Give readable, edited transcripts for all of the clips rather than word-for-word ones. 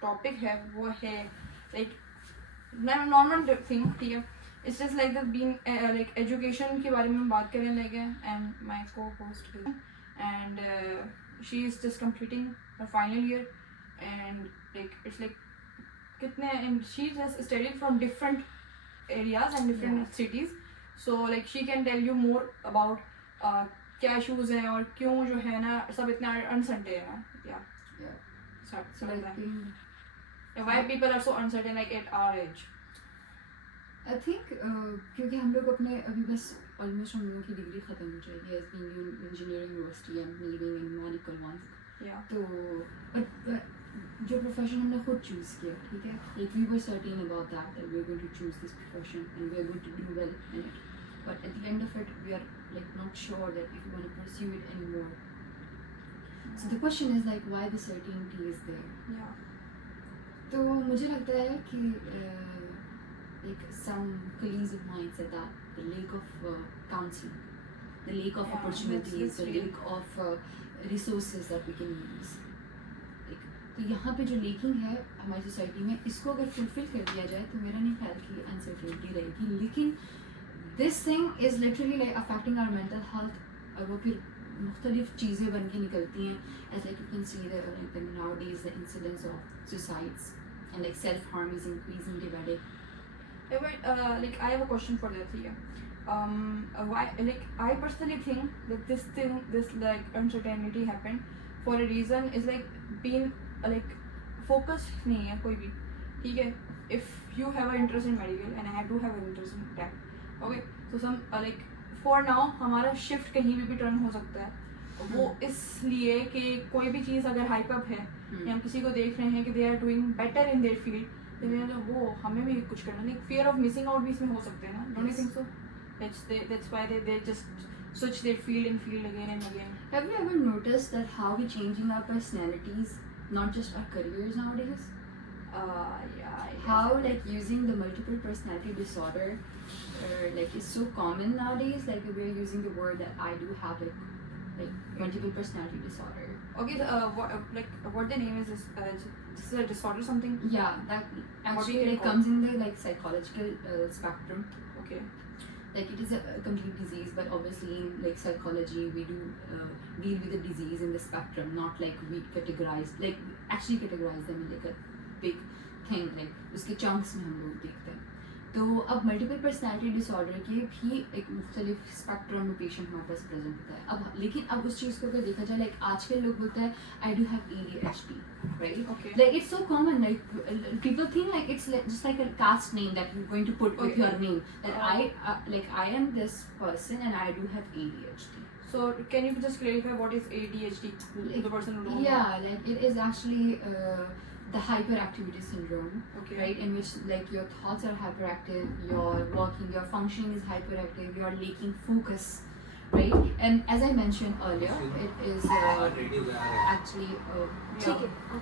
Topic है वो है लाइक नॉर्मल थिंग, ठीक है. It's just like that being like education के बारे में बात करने लगे हैं एंड माय को host and she is just completing her final year and like it's like kitne and she just studied from different areas and different cities, so like she can tell you more about क्या issues हैं और क्यों जो है ना सब इतना uncertain है. So like that. Why people are so uncertain like at our age? I think क्योंकि हम लोग अपने अभी बस ऑलमोस्ट हम लोगों की डिग्री ख़त्म हो जाएगी as being engineering university and needing in medical ones. तो जो प्रोफेशन हमने खुद चूज़ किया, ठीक है, like we were certain about that we are going to choose this profession and we are going to do well in it, but at the end of it we are like not sure that if we want to pursue it anymore. So the question is like why the certainty is there. तो मुझे लगता है कि like some colleagues of mine said that the lack of counseling, the lack of opportunities, the lack of resources that we can use. like, तो यहाँ पे जो lacking है हमारी सोसाइटी में, इसको अगर फुलफिल कर दिया जाए तो मेरा नहीं ख्याल कि अनसर्टेनिटी रहेगी. लेकिन this thing is literally like affecting our mental health, और वो फिर मुख्तलिफ चीज़ें बन के निकलती हैं. As like you can see that nowadays the incidence of suicides and like self-harm is increasing day by day. But like I have a question for that here. Why like I personally think that this like uncertainty happened for a reason is like being like focused नहीं है कोई भी, ठीक है. If you have an interest in medical and I do have an interest in tech, okay, so some like for now हमारा shift कहीं भी turn हो सकता है. वो इसलिए कि कोई भी चीज़ अगर हाइप अप है या हम किसी को देख रहे हैं कि they are doing better in their field, तो वो हमें भी कुछ करना नहीं. फियर ऑफ मिसिंग आउट भी इसमें हो सकते हैं ना. Don't you think so? That's why they just switch their field again and again. Have you ever noticed that how we changing our personalities, not just our careers nowadays? Yeah. How like using the multiple personality disorder like is so common nowadays. Like we're using the word that I do have like multiple personality disorder. Okay, what the name is this is a disorder something? Yeah, that actually like comes in the like psychological spectrum. Okay. Like it is a complete disease, but obviously in like psychology we do deal with the disease in the spectrum, not like we actually categorize them in like a big thing, like उसके chunks में हम लोग देखते हैं. तो अब multiple personality disorder के भी एक मुख्तलिफ स्पेक्ट्रम में पेशेंट हमारे पास प्रेजेंट होता है. अब लेकिन अब उस चीज़ को अगर देखा जाए, लाइक आजकल लोग बोलते हैं I do have ADHD, right? Like it's so common, like people think like it's just like a caste name that you going to put with your name, that I am this person and I do have ADHD. So can you just clarify what is ADHD to the person who don't know? Yeah, like it is actually the hyperactivity syndrome, okay, right, in which like your thoughts are hyperactive, your working, your functioning is hyperactive, you are lacking focus, right? And as I mentioned earlier, it is actually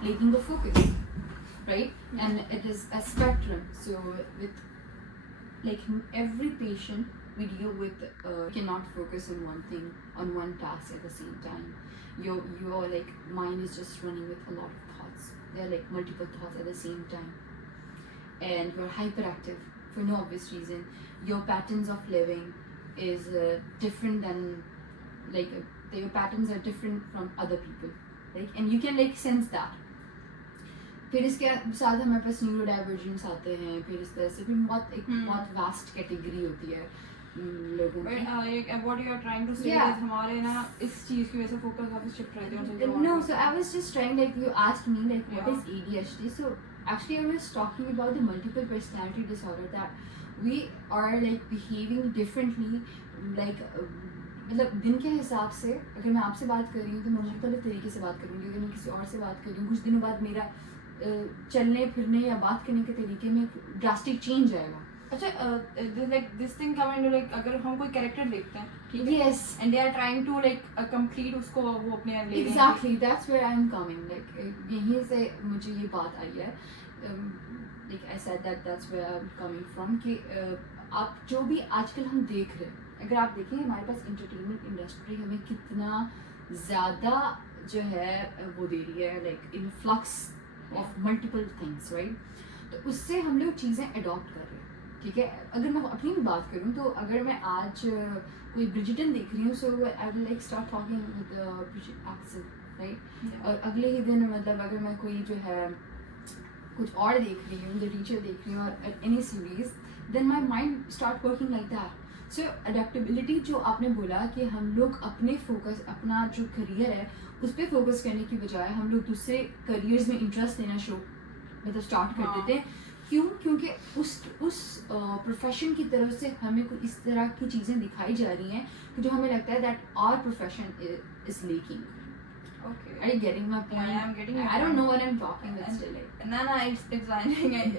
lacking the focus, right? And it is a spectrum. So with like every patient we deal with cannot focus on one thing, on one task at the same time. Your like mind is just running with a lot of thoughts. There are like multiple thoughts at the same time, and you're hyperactive for no obvious reason. Your patterns of living is different than like your patterns are different from other people, like, and you can like sense that. फिर इसके साथ हमारे पास neuro divergence आते हैं, फिर इस तरह से फिर बहुत वास्ट कैटेगरी होती है लोगों की. What you are trying to say is हमारे ना इस चीज़ की वजह से फोकस वापस शिफ्ट रहते हैं. No, so I was just trying, like you asked me like what is ADHD. So actually I was talking about the multiple personality disorder, that we are like behaving differently, like मतलब दिन के हिसाब से अगर मैं आपसे बात कर रही हूँ तो मैं मुख्तलिफ तरीके से बात करूँगी. अगर मैं किसी और से बात कर रही हूँ, कुछ दिनों बाद मेरा चलने फिरने या बात करने के तरीके में ड्रास्टिक चेंज आएगा. अच्छा, like this thing come into like अगर हम कोई कैरेक्टर देखते हैं, ठीक है, yes, and they are trying to like complete उसको वो अपने ले लें. Exactly, that's where I'm coming. Like यहीं से मुझे ये बात आई है. Like I said that's where I'm coming from कि आप जो भी आजकल हम देख रहे हैं, अगर आप देखें हमारे पास इंटरटेनमेंट इंडस्ट्री हमें कितना ज़्यादा जो है वो दे रही है, like influx of multiple things, right? तो उससे हम लोग चीज़ें अडॉप्ट कर रहे हैं, ठीक है? अगर मैं अपनी भी बात करूँ तो अगर मैं आज कोई ब्रिजिटन देख रही हूँ, so I will like start talking with British accent, right? और अगले ही दिन मतलब अगर मैं कोई जो है कुछ और देख रही हूँ, द टीचर देख रही हूँ, और any series, then my mind start working like that. So adaptability जो आपने बोला कि हम लोग अपने फोकस, अपना जो करियर है उस पर फोकस करने की बजाय हम लोग दूसरे करियर्स में इंटरेस्ट लेना मतलब स्टार्ट कर देते हैं. क्यों? क्योंकि उस प्रोफेशन की तरफ से हमें कुछ इस तरह की चीज़ें दिखाई जा रही हैं कि जो हमें लगता है that our profession is leaking. Okay. Are you getting my point? Yeah, I'm getting your I don't point. know what I'm talking, but still like. No, it's fine.